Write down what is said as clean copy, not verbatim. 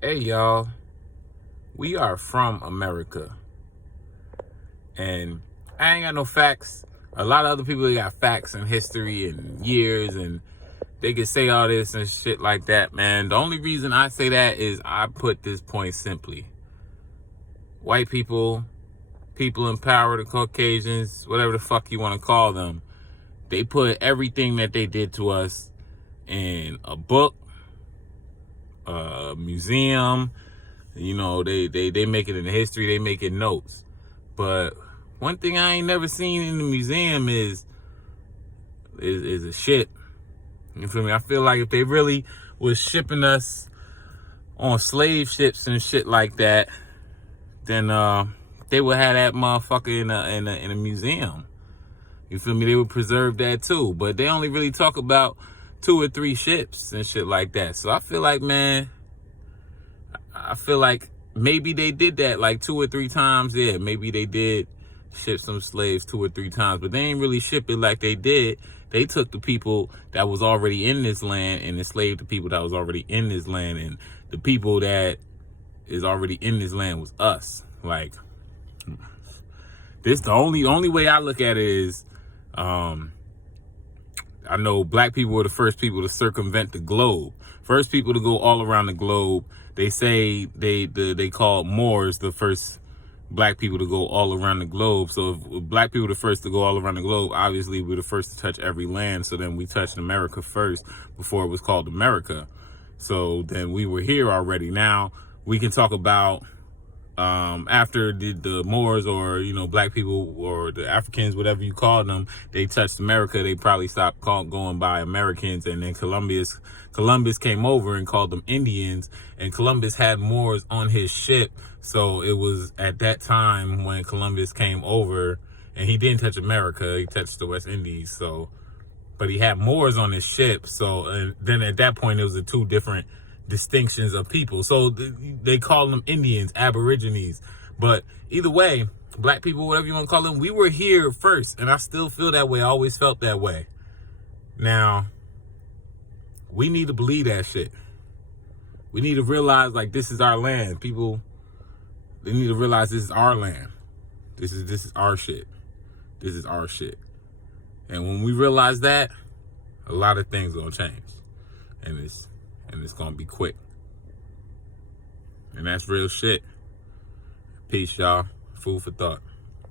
Hey y'all, we are from America, and I ain't got no facts. A lot of other people they got facts and history and years, and they can say all this and shit like that, man. The only reason I say that is I put this point simply. White people, people in power, the Caucasians, whatever the fuck you want to call them, they put everything that they did to us in a book, a museum. You know, they make it in the history, they make it notes. But one thing I ain't never seen in the museum is a ship. You feel me? I feel like if they really was shipping us on slave ships and shit like that, then they would have that motherfucker in a museum. You feel me? They would preserve that too. But they only really talk about 2 or 3 ships and shit like that. So I feel like, man, maybe they did that like 2 or 3 times. Yeah, maybe they did ship some slaves 2 or 3 times, but they ain't really ship it like they did. They took the people that was already in this land and enslaved the people that was already in this land, and the people that is already in this land was us. Like, this the only way I look at it is, I know black people were the first people to circumvent the globe. First people to go all around the globe. They say they call Moors the first black people to go all around the globe. So if black people were the first to go all around the globe, obviously we're the first to touch every land. So then we touched America first before it was called America. So then we were here already. Now we can talk about after the Moors, or black people, or the Africans, whatever you call them, they touched America, they probably stopped going by Americans, and then Columbus came over and called them Indians, and Columbus had Moors on his ship. So it was at that time when Columbus came over, and he didn't touch America, he touched the West Indies. So, but he had Moors on his ship. So, and then at that point, it was the 2 different distinctions of people. So they call them Indians, Aborigines. But either way, black people, whatever you want to call them, we were here first. And I still feel that way. I always felt that way. Now, we need to believe that shit. We need to realize, like, this is our land. People, they need to realize this is our land. This is our shit. This is our shit. And when we realize that, a lot of things gonna change. And it's gonna be quick. And that's real shit. Peace, y'all. Food for thought.